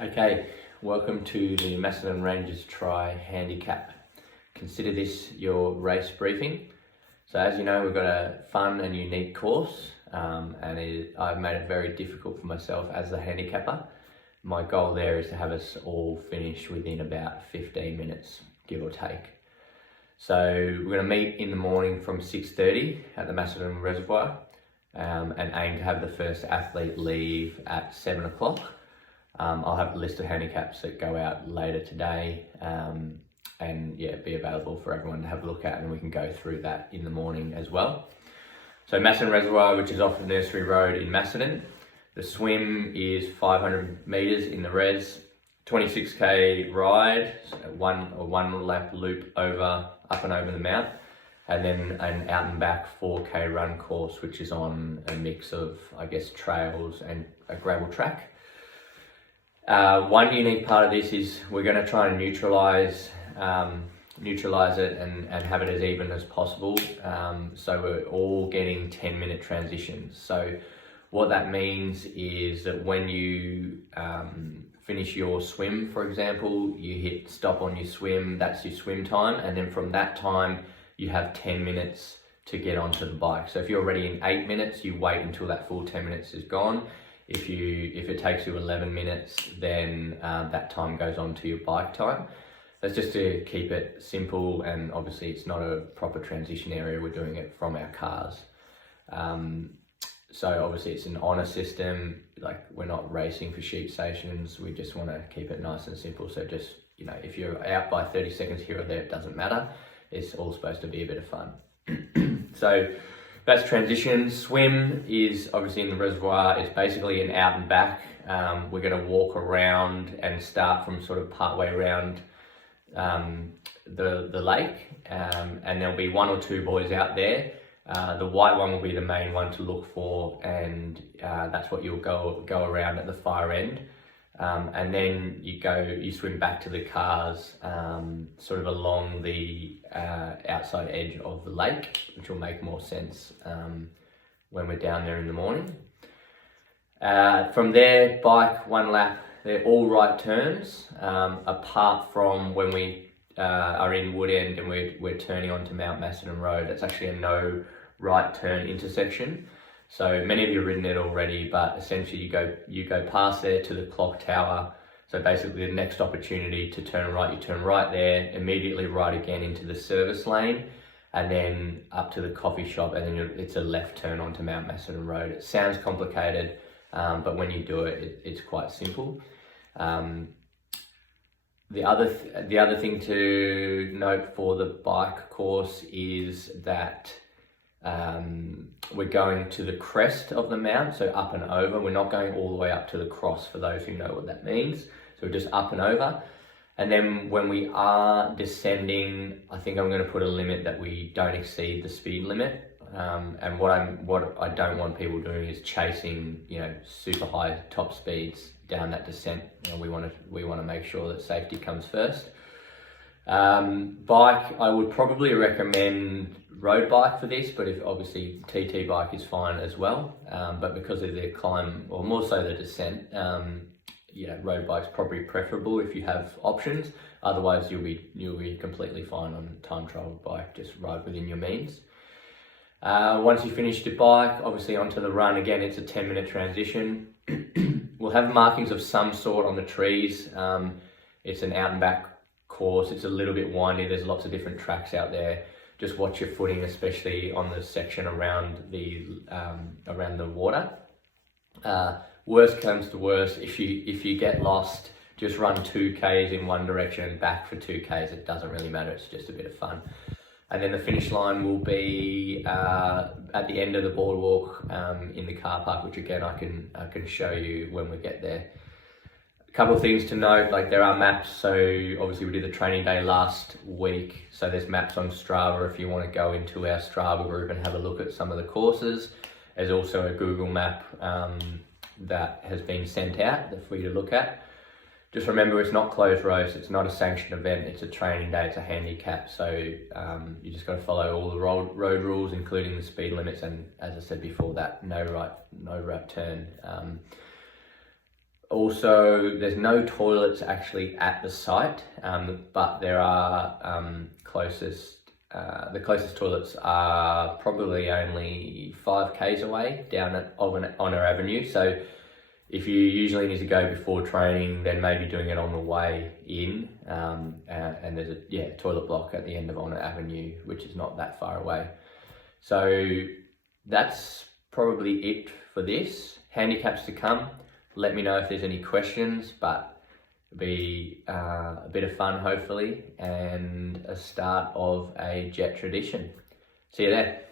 Okay, welcome to the Macedon Rangers Try Handicap. Consider this your race briefing. So as you know, we've got a fun and unique course and I've made it very difficult for myself as the handicapper. My goal there is to have us all finish within about 15 minutes, give or take. So we're going to meet in the morning from 6:30 at the Macedon Reservoir and aim to have the first athlete leave at 7 o'clock. I'll have a list of handicaps that go out later today and be available for everyone to have a look at, and we can go through that in the morning as well. So Macedon Reservoir, which is off the Nursery Road in Macedon. The swim is 500 metres in the res, 26k ride, so one lap loop up and over the mount, and then an out and back 4k run course, which is on a mix of, trails and a gravel track. One unique part of this is we're going to try and neutralise it and have it as even as possible. So we're all getting 10-minute transitions. So what that means is that when you finish your swim, for example, you hit stop on your swim, that's your swim time, and then from that time you have 10 minutes to get onto the bike. So if you're already in 8 minutes, you wait until that full 10 minutes is gone. If it takes you 11 minutes, then that time goes on to your bike time. That's just to keep it simple, and obviously it's not a proper transition area, we're doing it from our cars. So obviously it's an honour system, like we're not racing for sheep stations, we just want to keep it nice and simple. So just, if you're out by 30 seconds here or there, it doesn't matter. It's all supposed to be a bit of fun. So that's transition. Swim is obviously in the reservoir. It's basically an out and back. We're going to walk around and start from sort of partway around the lake, and there'll be one or two boys out there. The white one will be the main one to look for, and that's what you'll go around at the far end. And then you swim back to the cars, sort of along the outside edge of the lake, which will make more sense when we're down there in the morning. From there, bike, one lap, they're all right turns, apart from when we are in Wood End and we're turning onto Mount Macedon Road. That's actually a no right turn intersection. So many of you have ridden it already, but essentially you go past there to the clock tower. So basically the next opportunity to turn right, you turn right there, immediately right again into the service lane, and then up to the coffee shop, and then it's a left turn onto Mount Macedon Road. It sounds complicated, but when you do it, it's quite simple. The other thing to note for the bike course is that we're going to the crest of the mount, so up and over. We're not going all the way up to the cross, for those who know what that means. So we're just up and over. And then when we are descending, I think I'm going to put a limit that we don't exceed the speed limit. And what I don't want people doing is chasing, super high top speeds down that descent. We want to make sure that safety comes first. Bike, I would probably recommend road bike for this, but if obviously TT bike is fine as well. But because of the climb, or more so the descent, road bike's probably preferable if you have options. Otherwise, you'll be completely fine on time trial bike. Just ride within your means. Once you finish your bike, obviously onto the run again. It's a 10-minute transition. We'll have markings of some sort on the trees. It's an out and back course. It's a little bit windy. There's lots of different tracks out there. Just watch your footing, especially on the section around the water. Worst comes to worst, if you get lost, just run 2Ks in one direction and back for 2Ks. It doesn't really matter. It's just a bit of fun. And then the finish line will be at the end of the boardwalk in the car park, which again I can show you when we get there. A couple of things to note, like there are maps. So obviously we did the training day last week, so there's maps on Strava if you want to go into our Strava group and have a look at some of the courses. There's also a Google map that has been sent out for you to look at. Just remember, it's not closed race, it's not a sanctioned event, it's a training day, it's a handicap. So you just got to follow all the road rules, including the speed limits, and as I said before, that no right turn. Also, there's no toilets actually at the site, but there are the closest toilets are probably only 5 k's away down at Honor Avenue. So if you usually need to go before training, then maybe doing it on the way in. And there's a toilet block at the end of Honor Avenue, which is not that far away. So that's probably it for this. Handicaps to come. Let me know if there's any questions, but it'll be a bit of fun hopefully, and a start of a jet tradition. See you there.